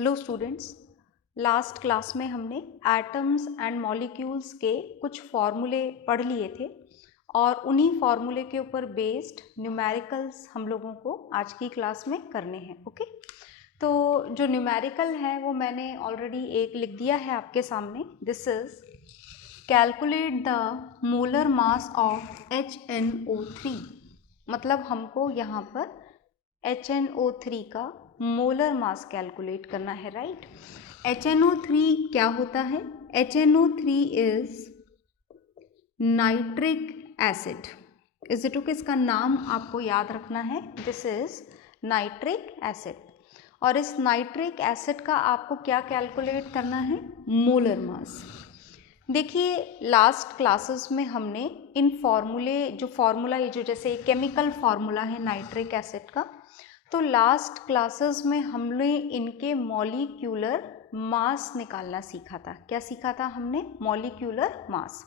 Hello students, last class में हमने atoms and molecules के कुछ फॉर्मूले पढ़ लिए थे और उन्हीं फॉर्मूले के ऊपर बेस्ड न्यूमेरिकल्स हम लोगों को आज की क्लास में करने हैं। ओके, तो जो न्यूमेरिकल है वो मैंने ऑलरेडी एक लिख दिया है आपके सामने। This is calculate the molar mass of HNO3। मतलब हमको यहाँ पर HNO3 का मोलर मास कैलकुलेट करना है, राइट। HNO3 क्या होता है? HNO3 is nitric acid. Is it okay? इसका नाम आपको याद रखना है, दिस इज नाइट्रिक एसिड। और इस नाइट्रिक एसिड का आपको क्या कैलकुलेट करना है? मोलर मास। देखिए, लास्ट क्लासेस में हमने इन फॉर्मूले ये जो जैसे केमिकल फार्मूला है नाइट्रिक एसिड का, तो लास्ट क्लासेस में हमने इनके मॉलिक्यूलर मास निकालना सीखा था। क्या सीखा था हमने? Molecular mass.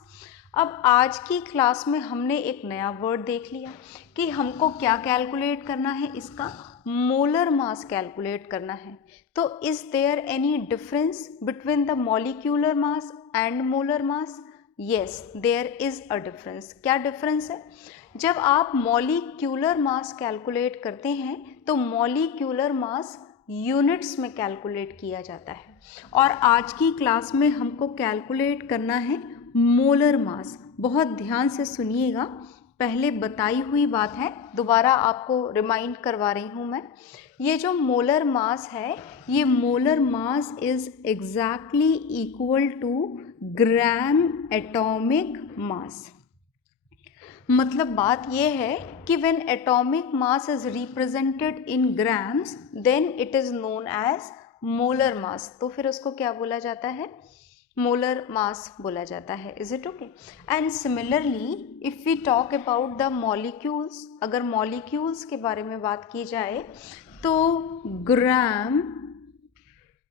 अब आज की क्लास में हमने एक नया वर्ड देख लिया कि हमको क्या कैलकुलेट करना है, इसका मोलर मास कैलकुलेट करना है। तो is there any difference between the molecular mass and molar mass? Yes, there is a difference. क्या डिफरेंस है? जब आप मॉलिक्यूलर मास कैलकुलेट करते हैं तो मॉलिक्यूलर मास यूनिट्स में कैलकुलेट किया जाता है और आज की क्लास में हमको कैलकुलेट करना है मोलर मास। बहुत ध्यान से सुनिएगा, पहले बताई हुई बात है, दोबारा आपको रिमाइंड करवा रही हूँ मैं। ये जो मोलर मास है, ये molar mass is exactly equal to gram atomic mass. मतलब बात यह है कि when atomic mass is represented in grams then it is known as molar mass. तो फिर उसको क्या बोला जाता है? मोलर मास बोला जाता है। Is it okay? And similarly if we talk about the molecules, अगर मॉलिक्यूल्स के बारे में बात की जाए तो ग्राम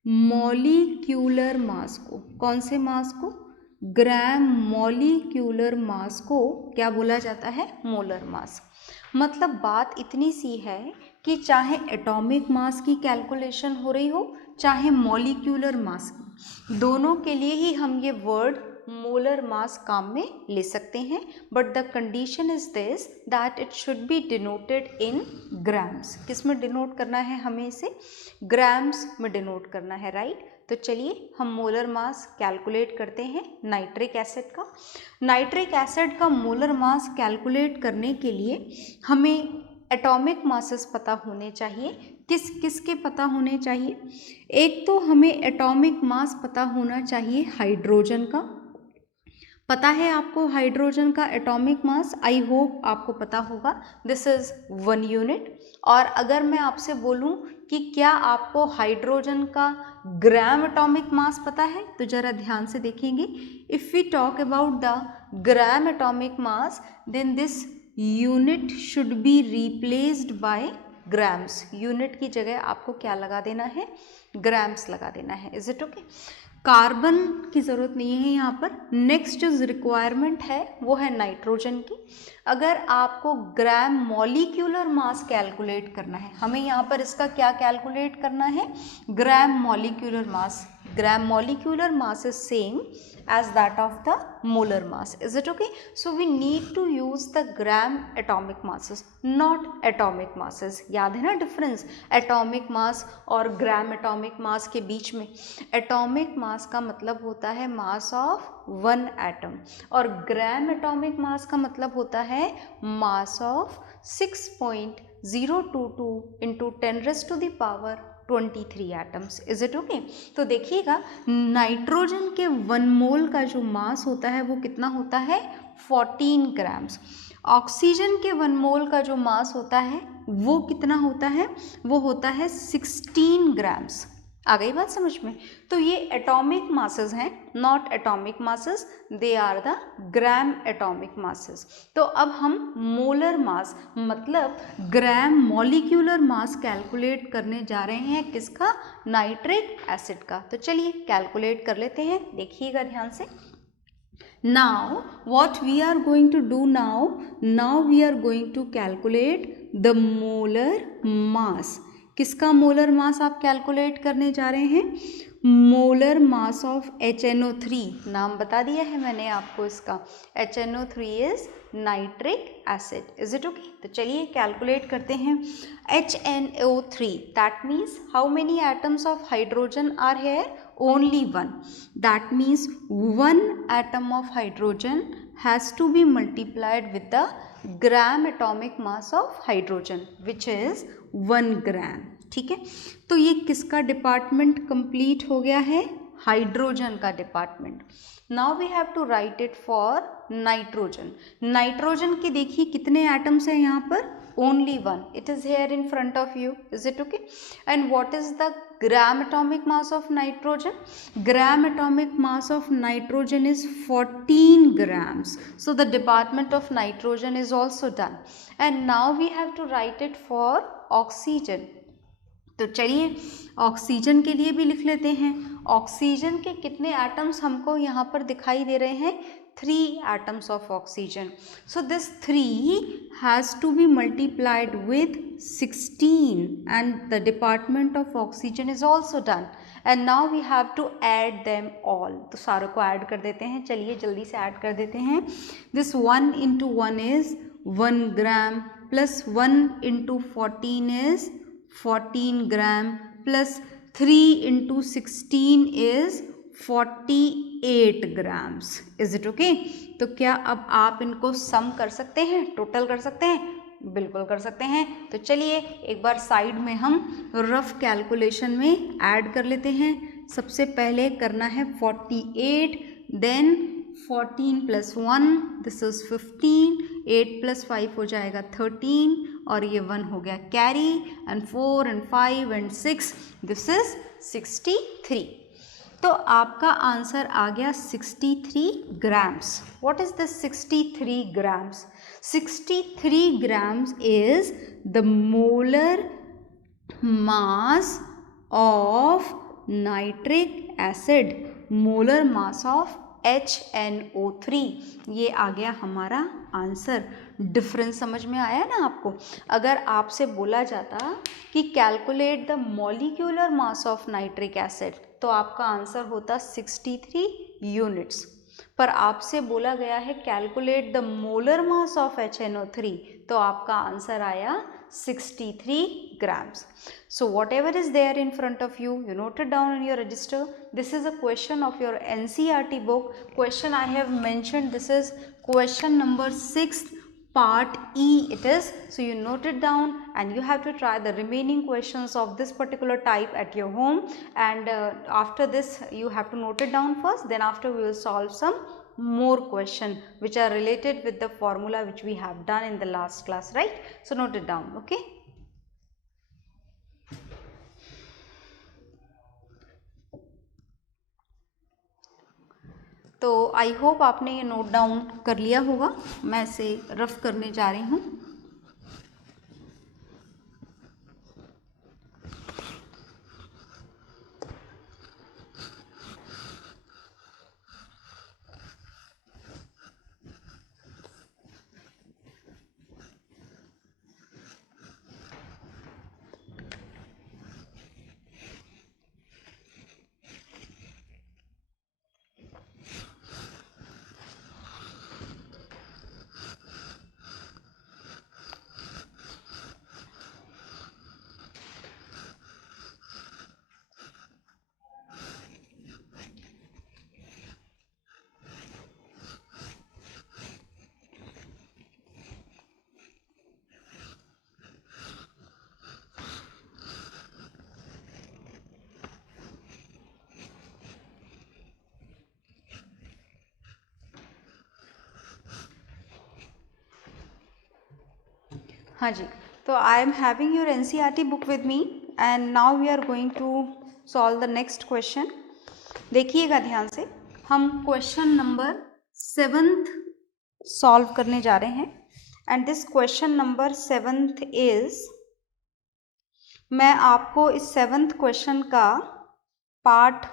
मॉलिक्यूलर मास को, कौन से मास को? ग्राम मॉलिक्यूलर मास को क्या बोला जाता है? मोलर मास। मतलब बात इतनी सी है कि चाहे एटॉमिक मास की कैलकुलेशन हो रही हो चाहे मॉलिक्यूलर मास की, दोनों के लिए ही हम ये वर्ड मोलर मास काम में ले सकते हैं, but the condition is this that it should be denoted in grams. किस में डिनोट करना है हमें? इसे ग्राम्स में डिनोट करना है, राइट। तो चलिए हम मोलर मास कैलकुलेट करते हैं नाइट्रिक एसिड का। नाइट्रिक एसिड का मोलर मास कैलकुलेट करने के लिए हमें एटॉमिक मासेस पता होने चाहिए। किस किस के पता होने चाहिए? एक तो हमें एटॉमिक मास पता होना चाहिए हाइड्रोजन का। पता है आपको हाइड्रोजन का एटॉमिक मास? आई होप आपको पता होगा, दिस इज 1 यूनिट। और अगर मैं आपसे बोलूं कि क्या आपको हाइड्रोजन का ग्राम एटॉमिक मास पता है, तो जरा ध्यान से देखेंगे। If we talk about the gram atomic mass then this unit should be replaced by grams. Unit की जगह आपको क्या लगा देना है? ग्राम्स लगा देना है। Is it okay? कार्बन की ज़रूरत नहीं है यहाँ पर। नेक्स्ट जो रिक्वायरमेंट है वो है नाइट्रोजन की। अगर आपको ग्राम मॉलिक्यूलर मास कैलकुलेट करना है, हमें यहाँ पर इसका क्या कैलकुलेट करना है? Gram molecular mass. Gram molecular mass is same as that of the molar mass. Is it okay? So we need to use the gram atomic masses, not atomic masses. याद है ना डिफरेंस एटॉमिक मास और ग्राम atomic मास के बीच में? Atomic mass का मतलब होता है मास ऑफ 1 एटम और ग्राम एटॉमिक मास का मतलब होता है mass of 6.022 into 10⁻23 atoms. Is it okay? तो देखिएगा, नाइट्रोजन के 1 मोल का जो मास होता है वो कितना होता है? 14 ग्राम्स। ऑक्सीजन के 1 मोल का जो मास होता है वो कितना होता है? वो होता है 16 ग्राम्स। आ गई बात समझ में? तो ये एटॉमिक मासेस हैं, not atomic masses, they are the gram atomic masses. तो अब हम मोलर मास मतलब ग्राम मॉलिक्यूलर मास कैलकुलेट करने जा रहे हैं। किसका? नाइट्रिक एसिड का। तो चलिए कैलकुलेट कर लेते हैं, देखिएगा ध्यान से। Now what we are going to do now we are going to calculate the molar mass. किसका मोलर मास आप कैलकुलेट करने जा रहे हैं? मोलर मास ऑफ HNO3, नाम बता दिया है मैंने आपको इसका। HNO3 is nitric acid. Is it okay? तो चलिए कैलकुलेट करते हैं। HNO3, that means how many atoms of hydrogen are here? Only one. That means one atom of hydrogen has to be multiplied with the gram atomic mass of hydrogen, which is 1 gram. ठीक है, तो ये किसका department complete हो गया है? Hydrogen का department. Now we have to write it for nitrogen. Nitrogen के देखिए कितने एटम्स हैं यहाँ पर? Only one. It is here in front of you. Is it okay? And what is the gram atomic mass of nitrogen? Gram atomic mass of nitrogen is 14 grams. So the department of nitrogen is also done. And now we have to write it for oxygen. तो चलिए oxygen के लिए भी लिख लेते हैं। Oxygen के कितने एटम्स हमको यहाँ पर दिखाई दे रहे हैं? 3 atoms of oxygen. So this 3 has to be multiplied with 16 and the department of oxygen is also done. And now we have to add them all. तो सारों को ऐड कर देते हैं। चलिए जल्दी से ऐड कर देते हैं। This 1 into 1 is 1 gram plus 1 into 14 is 14 gram plus 3 into 16 is 48 grams. Is it okay? तो क्या अब आप इनको सम कर सकते हैं, टोटल कर सकते हैं? बिल्कुल कर सकते हैं। तो चलिए एक बार साइड में हम रफ कैलकुलेशन में ऐड कर लेते हैं। सबसे पहले करना है 48, then 14 plus 1 this is 15, 8 plus 5 हो जाएगा 13 और ये 1 हो गया carry, and 4 and 5 and 6 this is 63। तो आपका आंसर आ गया 63 grams. What is the 63 grams? 63 grams is the molar mass of nitric acid, molar mass of HNO3। ये आ गया हमारा आंसर। डिफरेंस समझ में आया ना आपको? अगर आपसे बोला जाता कि calculate the molecular mass of nitric acid तो आपका आंसर होता 63 यूनिट्स, पर आपसे बोला गया है calculate the molar mass of HNO3 तो आपका आंसर आया 63 grams. So whatever is there in front of you, you note it down in your register. This is a question of your NCERT book. Question I have mentioned, this is question number 6, part E it is. So you note it down and you have to try the remaining questions of this particular type at your home, and after this you have to note it down first, then after we will solve some more question which are related with the formula which we have done in the last class, right? So note it down, okay? तो I hope आपने ये note down कर लिया होगा। मैं इसे rough करने जा रही हूँ। हाँ जी, तो I am having your NCERT book with me and now we are going to solve the next question. देखिएगा ध्यान से, हम क्वेश्चन नंबर 7th सॉल्व करने जा रहे हैं and this question number 7th is, मैं आपको इस 7th क्वेश्चन का पार्ट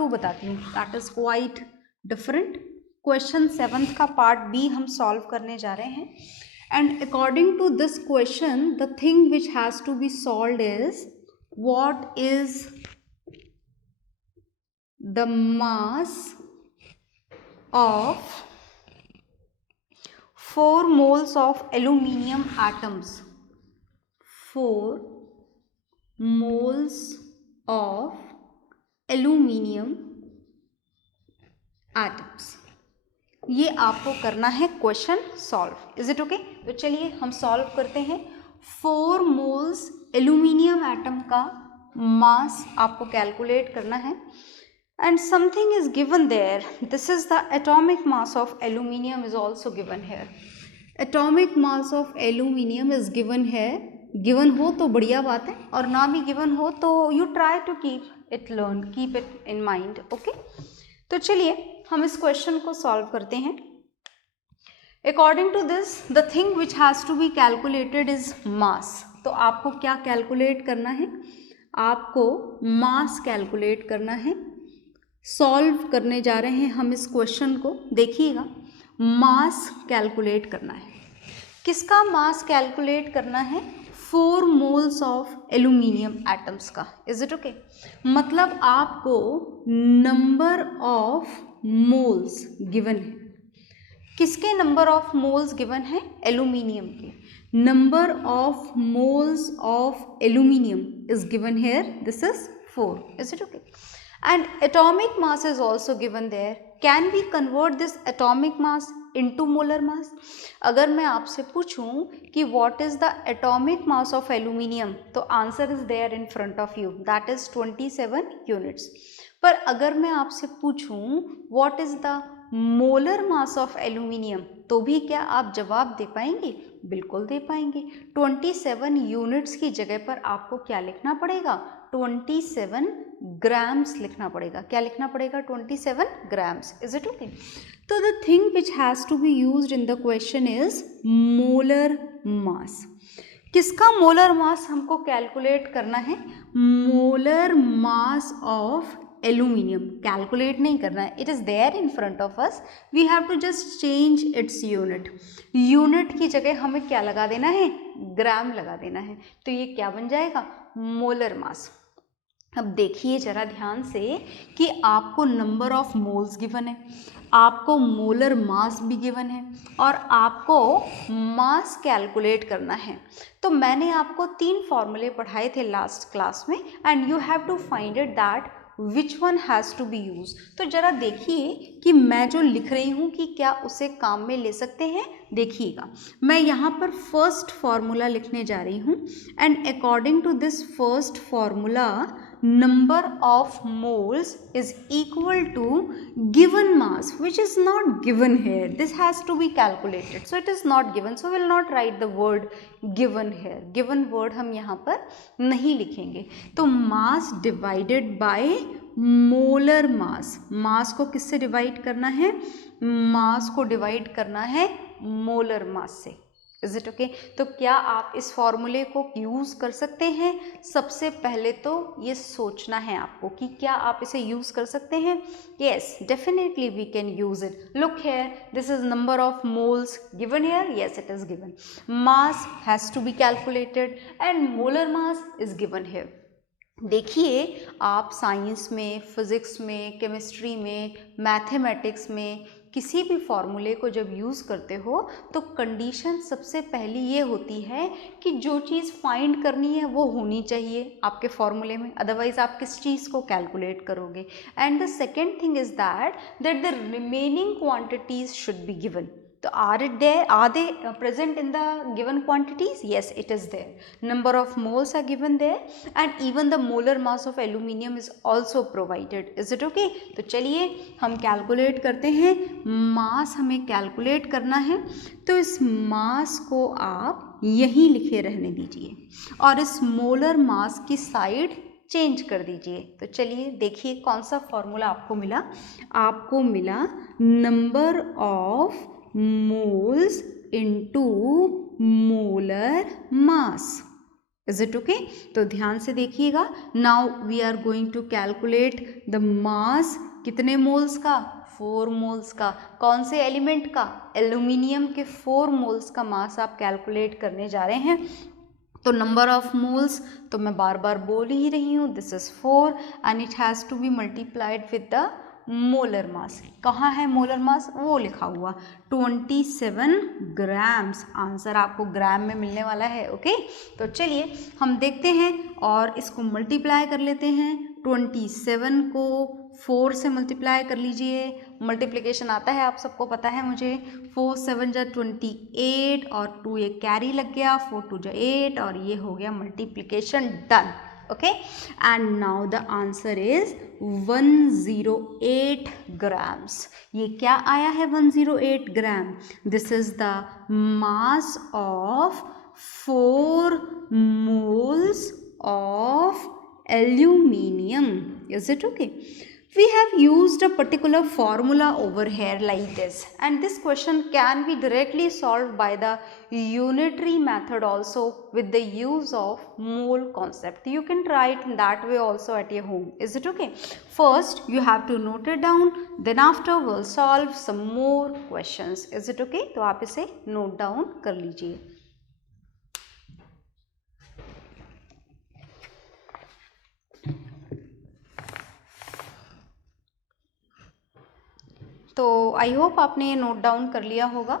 2 बताती हूँ, that is quite different. Question 7th का पार्ट B हम सॉल्व करने जा रहे हैं And according to this question, the thing which has to be solved is, what is the mass of 4 moles of aluminium atoms? 4 moles of aluminium atoms. ये आपको करना है question solve. Is it okay? तो चलिए हम solve करते हैं. 4 moles aluminium atom का मास आपको कैलकुलेट करना है. And something is given there. This is the atomic mass of aluminium is also given here. Atomic mass of aluminium is given है. गिवन हो तो बढ़िया बात है, और ना भी गिवन हो तो you try to keep it in mind. Okay, तो चलिए हम इस क्वेश्चन को सॉल्व करते हैं. According to this, the thing which has to be calculated is mass. तो आपको क्या कैलकुलेट करना है? आपको मास कैलकुलेट करना है. सॉल्व करने जा रहे हैं हम इस क्वेश्चन को. देखिएगा, मास कैलकुलेट करना है. किसका मास कैलकुलेट करना है? 4 मोल्स ऑफ एल्यूमिनियम एटम्स का. Is it okay? मतलब आपको नंबर ऑफ मोल्स गिवन है. किसके नंबर ऑफ मोल्स गिवन है? एल्यूमिनियम के. Number of moles of aluminium is given hair. This is 4. Is it okay? And atomic mass is also given there. Can we convert this atomic mass into molar mass? अगर मैं आपसे पूछूं कि what is the atomic mass of aluminium, तो answer is there in front of you, that is 27 units. पर अगर मैं आपसे पूछूं what is the molar mass of aluminium, तो भी क्या आप जवाब दे पाएंगे? बिल्कुल दे पाएंगे. 27 यूनिट्स की जगह पर आपको क्या लिखना पड़ेगा? 27 ग्राम्स लिखना पड़ेगा. क्या लिखना पड़ेगा? 27 ग्राम्स. Is it okay? तो the thing which has to be used in the question is molar mass. किसका मोलर मास हमको कैलकुलेट करना है? Molar mass of aluminium. Calculate नहीं करना है, it is there in front of us. We have to just change its unit. Unit की जगह हमें क्या लगा देना है? ग्राम लगा देना है. तो ये क्या बन जाएगा? Molar mass. अब देखिए जरा ध्यान से कि आपको नंबर ऑफ मोल्स गिवन है, आपको मोलर मास भी गिवन है, और आपको मास कैलकुलेट करना है. तो मैंने आपको 3 फॉर्मूले पढ़ाए थे लास्ट क्लास में, and you have to find it that which one has to be use. तो ज़रा देखिए कि मैं जो लिख रही हूँ कि क्या उसे काम में ले सकते हैं. देखिएगा, मैं यहाँ पर फर्स्ट फार्मूला लिखने जा रही हूँ, and according to this first formula, number of moles is equal to given mass, which is not given here. This has to be calculated, so it is not given, so we will not write the word given here. given word हम यहाँ पर नहीं लिखेंगे. तो mass divided by molar mass. mass को किससे divide करना है? mass को डिवाइड करना है मोलर मास से. Is it okay? तो क्या आप इस फॉर्मूले को यूज़ कर सकते हैं? सबसे पहले तो ये सोचना है आपको कि क्या आप इसे यूज़ कर सकते हैं. Yes, definitely we can use it. Look here, this is number of moles given here. Yes, it is given. Mass has to be calculated and molar mass is given here. देखिए, आप science में, physics में, chemistry में, mathematics में किसी भी फॉर्मूले को जब यूज़ करते हो तो कंडीशन सबसे पहली ये होती है कि जो चीज़ फाइंड करनी है वो होनी चाहिए आपके फॉर्मूले में, अदरवाइज आप किस चीज़ को कैलकुलेट करोगे. And the second thing is that the remaining quantities should be given. तो are they present in the given quantities? Yes, it is there. Number of moles are given there, and even the molar mass of aluminium is also provided. Is it okay? तो चलिए हम calculate करते हैं. मास हमें calculate करना है, तो इस मास को आप यहीं लिखे रहने दीजिए और इस मोलर मास की साइड चेंज कर दीजिए. तो चलिए देखिए कौन सा फॉर्मूला आपको मिला. आपको मिला number of moles into molar mass. Is it okay? तो ध्यान से देखिएगा. Now we are going to calculate the mass कितने मोल्स का? 4 मोल्स का। कौन से एलिमेंट का? एल्यूमिनियम के 4 मोल्स का मास आप कैलकुलेट करने जा रहे हैं। तो नंबर ऑफ मोल्स तो मैं बार बार बोल ही रही हूँ, this is 4 and it has to be multiplied with the molar mass. कहाँ है मोलर मास? वो लिखा हुआ 27 ग्राम्स। आंसर आपको ग्राम में मिलने वाला है। ओके, तो चलिए हम देखते हैं और इसको मल्टीप्लाई कर लेते हैं। 27 को 4 से मल्टीप्लाई कर लीजिए। मल्टीप्लिकेशन आता है, आप सबको पता है मुझे। 4 7 जा 28 और 2 ये कैरी लग गया, 4 2 जा 8 और ये हो गया multiplication done. Okay, and now the answer is 108 grams. ये क्या आया है 108 gram? This is the mass of 4 moles of aluminium. Is it okay? We have used a particular formula over here like this, and this question can be directly solved by the unitary method also with the use of mole concept. You can try it in that way also at your home. Is it okay? First you have to note it down, then after we'll solve some more questions. Is it okay? तो आप इसे note down कर लीजिए। तो I hope आपने ये note down कर लिया होगा।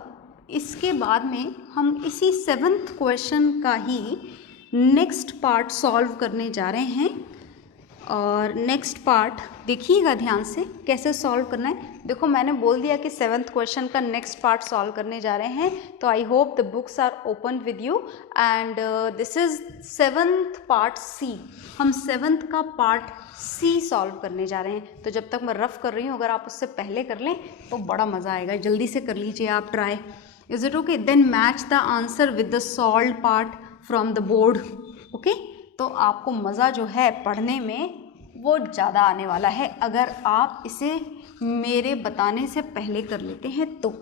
इसके बाद में हम इसी 7th क्वेश्चन का ही नेक्स्ट पार्ट सॉल्व करने जा रहे हैं। और नेक्स्ट पार्ट देखिएगा ध्यान से कैसे सॉल्व करना है। देखो मैंने बोल दिया कि 7th क्वेश्चन का नेक्स्ट पार्ट सॉल्व करने जा रहे हैं, तो I hope the books are open with you and this is 7th part C. हम 7th का पार्ट सी सॉल्व करने जा रहे हैं। तो जब तक मैं रफ कर रही हूँ, अगर आप उससे पहले कर लें तो बड़ा मज़ा आएगा। जल्दी से कर लीजिए आप try. Is it okay? Then match the answer with the solve part from the board. Okay, तो आपको मज़ा जो है पढ़ने में वो ज़्यादा आने वाला है अगर आप इसे मेरे बताने से पहले कर लेते हैं तो।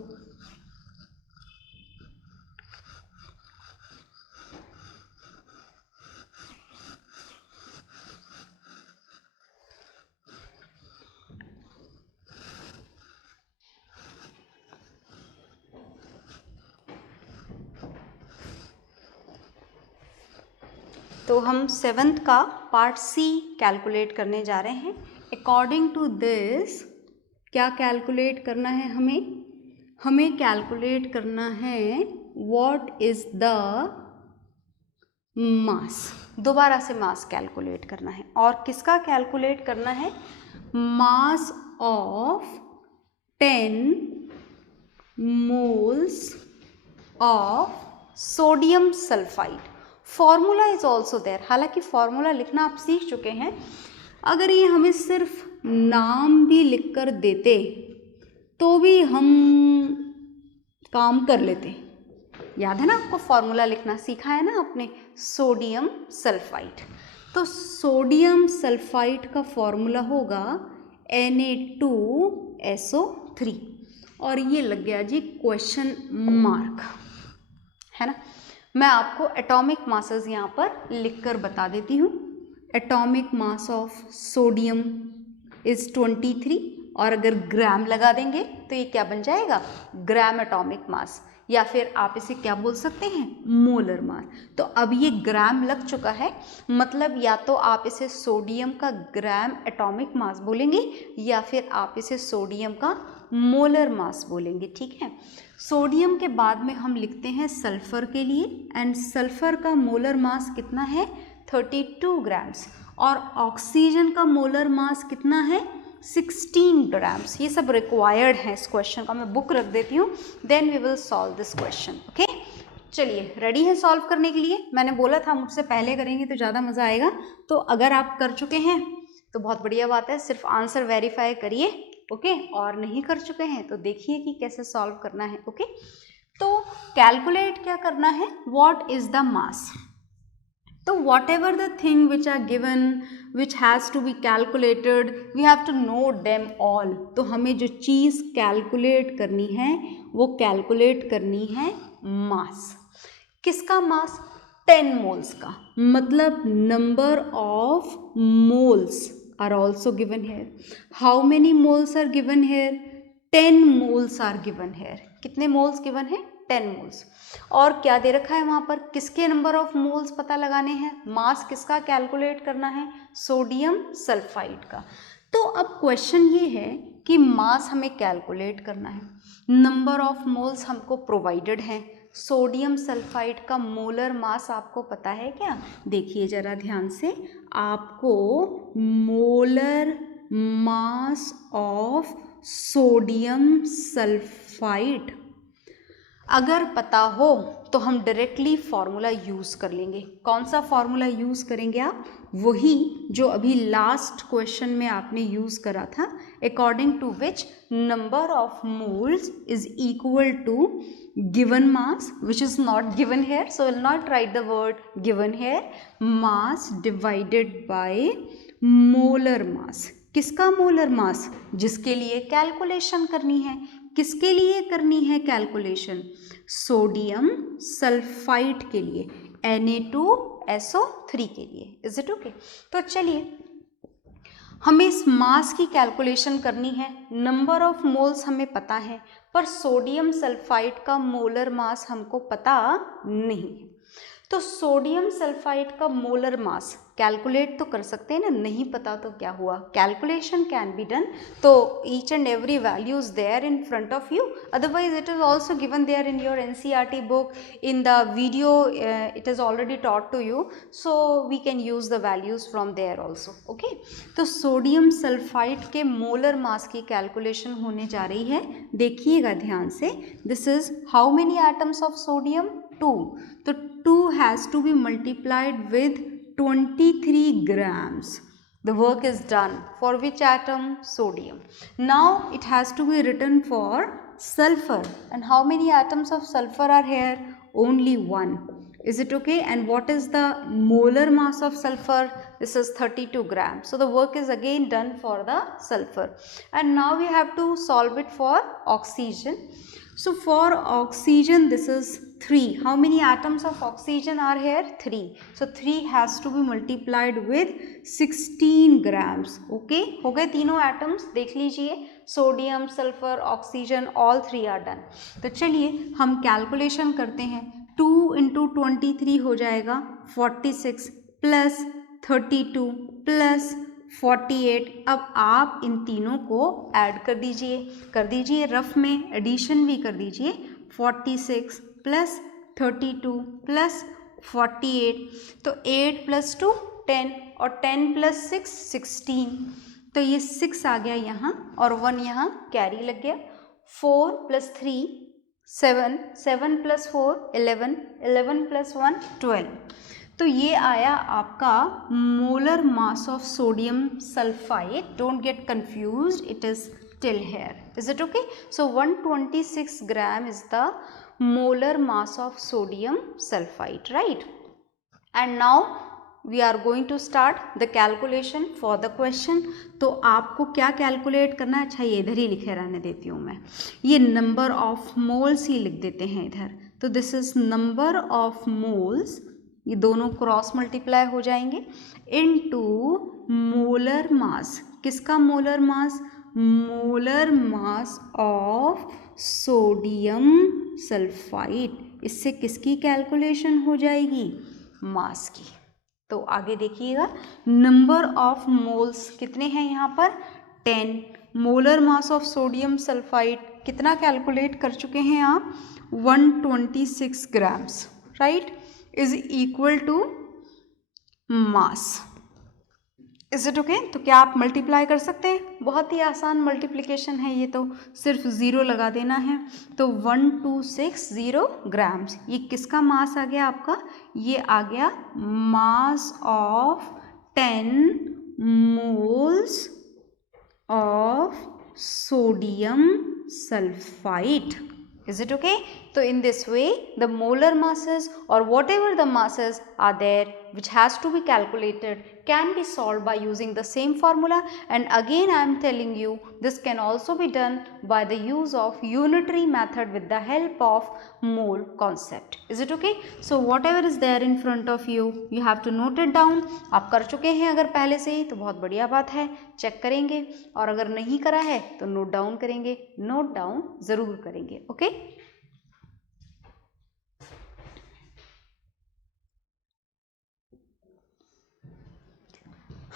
तो हम 7th का पार्ट सी कैलकुलेट करने जा रहे हैं। अकॉर्डिंग टू दिस क्या कैलकुलेट करना है हमें कैलकुलेट करना है व्हाट इज द मास। दोबारा से मास कैलकुलेट करना है। और किसका कैलकुलेट करना है? Mass of 10 moles of sodium sulphide. Formula is also there. हालांकि फॉर्मूला लिखना आप सीख चुके हैं। अगर ये हमें सिर्फ नाम भी लिख कर देते तो भी हम काम कर लेते। याद है ना आपको? फॉर्मूला लिखना सीखा है ना आपने, सोडियम सल्फाइड। तो सोडियम सल्फाइड का फॉर्मूला होगा Na2SO3 और ये लग गया जी क्वेश्चन मार्क, है ना। मैं आपको एटॉमिक मासेस यहाँ पर लिखकर बता देती हूँ। Atomic mass of sodium is 23 और अगर ग्राम लगा देंगे तो ये क्या बन जाएगा? ग्राम एटॉमिक मास, या फिर आप इसे क्या बोल सकते हैं? Molar mass. तो अब ये ग्राम लग चुका है, मतलब या तो आप इसे सोडियम का ग्राम एटॉमिक मास बोलेंगे या फिर आप इसे सोडियम का मोलर मास बोलेंगे। ठीक है, सोडियम के बाद में हम लिखते हैं सल्फर के लिए, एंड सल्फर का मोलर मास कितना है? 32 ग्राम्स। और ऑक्सीजन का मोलर मास कितना है? 16 ग्राम्स। ये सब रिक्वायर्ड है इस क्वेश्चन का। मैं बुक रख देती हूँ, then we will solve this question. Okay, चलिए रेडी है सॉल्व करने के लिए। मैंने बोला था मुझसे पहले करेंगे तो ज़्यादा मज़ा आएगा। तो अगर आप कर चुके हैं तो बहुत बढ़िया बात है, सिर्फ आंसर वेरीफाई करिए। ओके, और नहीं कर चुके हैं तो देखिए कि कैसे सॉल्व करना है। ओके, तो कैलकुलेट क्या करना है? व्हाट इज द मास। तो whatever the thing which are given which has to be calculated we have to note them all। तो हमें जो चीज़ कैलकुलेट करनी है वो कैलकुलेट करनी है मास। किसका मास? 10 मोल्स का, मतलब number of moles are also given here. How many moles are given here? 10 moles are given here. कितने moles given है? 10 moles. और क्या दे रखा है वहाँ पर? किसके नंबर ऑफ मोल्स पता लगाने हैं? मास किसका कैलकुलेट करना है? सोडियम सल्फाइड का. तो अब क्वेश्चन ये है कि मास हमें कैलकुलेट करना है, नंबर ऑफ मोल्स हमको प्रोवाइडेड हैं, सोडियम सल्फाइड का मोलर मास आपको पता है क्या? देखिए जरा ध्यान से, आपको molar mass of sodium sulphide अगर पता हो तो हम डायरेक्टली फॉर्मूला यूज़ कर लेंगे. कौन सा फॉर्मूला यूज़ करेंगे आप? वही जो अभी लास्ट क्वेश्चन में आपने यूज़ करा था, according to which number of moles is equal to given mass, which is not given here, so will not write the word given here, mass divided by molar mass. किसका molar मास? जिसके लिए calculation करनी है. किसके लिए करनी है calculation? Sodium sulphide के लिए, Na2SO3 के लिए. Is it okay? तो चलिए हमें इस मास की कैलकुलेशन करनी है. नंबर ऑफ मोल्स हमें पता है, पर सोडियम सल्फाइड का मोलर मास हमको पता नहीं है. तो सोडियम सल्फाइड का मोलर मास कैलकुलेट तो कर सकते हैं ना. नहीं पता तो क्या हुआ, कैलकुलेशन कैन बी डन. तो each and every value is there in front of you, otherwise it is also given there in your NCERT book, in the video it is already taught to you, so we can use the values from there also. Okay, तो sodium sulphide के molar mass की calculation होने जा रही है. देखिएगा ध्यान से, this is how many atoms of sodium? 2. तो 2 has to be multiplied with 23 grams. The work is done. For which atom? Sodium. Now it has to be written for sulfur. And how many atoms of sulfur are here? Only 1. Is it okay? And what is the molar mass of sulfur? This is 32 grams. So the work is again done for the sulfur. And now we have to solve it for oxygen. So for oxygen this is 3. How many atoms of oxygen are here? 3. So 3 has to be multiplied with 16 grams. Okay, हो गए तीनों atoms. देख लीजिए, sodium, sulphur, oxygen, all 3 are done. तो चलिए हम calculation करते हैं. 2 into 23 हो जाएगा 46 प्लस 32 प्लस 48. अब आप इन तीनों को ऐड कर दीजिए रफ में, एडिशन भी कर दीजिए. 46 प्लस 32 प्लस 48, तो 8 प्लस 2 10 और 10 प्लस 6 16. तो ये 6 आ गया यहाँ और 1 यहाँ कैरी लग गया. 4 प्लस 3 7, 7 प्लस 4 11, 11 प्लस 1 12. तो ये आया आपका molar mass of sodium sulphide. Don't get confused, it is till here. Is it okay? So 126 gram is the molar mass of sodium sulfide, right? And now we are going to start the calculation for the question. तो आपको क्या calculate करना है? अच्छा ये इधर ही लिखे रहने देती हूँ मैं, ये नंबर ऑफ मोल्स ही लिख देते हैं इधर. तो this is number of moles, ये दोनों क्रॉस मल्टीप्लाई हो जाएंगे, इनटू मोलर मास. किसका molar mass? Molar mass of sodium sulphide. इससे किसकी कैलकुलेशन हो जाएगी? मास की. तो आगे देखिएगा, नंबर ऑफ मोल्स कितने हैं यहाँ पर? 10. Molar mass of sodium sulphide कितना कैलकुलेट कर चुके हैं आप? 126 grams, right, is equal to mass. Is it okay? तो क्या आप मल्टीप्लाई कर सकते हैं? बहुत ही आसान मल्टीप्लिकेशन है ये, तो सिर्फ 0 लगा देना है. तो 1260 ग्राम्स. ये किसका मास आ गया आपका? ये आ गया मास of 10 moles of sodium sulphide. Is it okay? तो in this way the molar masses or whatever the masses are there which has to be calculated can be solved by using the same formula, and again I am telling you this can also be done by the use of unitary method with the help of mole concept. Is it okay? So whatever is there in front of you, you have to note it down. आप कर चुके हैं अगर पहले से ही तो बहुत बढ़िया बात है, चेक करेंगे, और अगर नहीं करा है तो नोट डाउन करेंगे, नोट डाउन ज़रूर करेंगे. ओके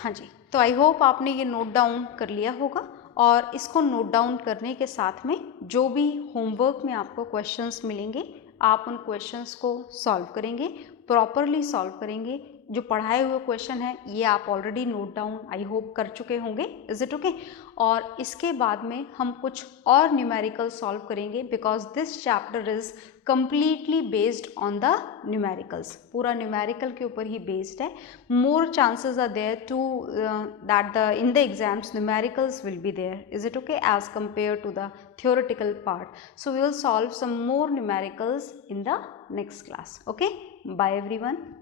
हाँ जी, तो आई होप आपने ये नोट डाउन कर लिया होगा, और इसको नोट डाउन करने के साथ में जो भी होमवर्क में आपको क्वेश्चंस मिलेंगे आप उन क्वेश्चंस को सॉल्व करेंगे, प्रॉपरली सॉल्व करेंगे. जो पढ़ाए हुए क्वेश्चन है ये आप already note down I hope कर चुके होंगे. Is it okay? और इसके बाद में हम कुछ और न्यूमेरिकल सॉल्व करेंगे because this chapter is completely based on the numericals. पूरा न्यूमेरिकल के ऊपर ही बेस्ड है. more chances are there to that the in the exams numericals will be there. Is it okay? As compared to the theoretical part. So we will solve some more numericals in the next class. Okay, bye everyone.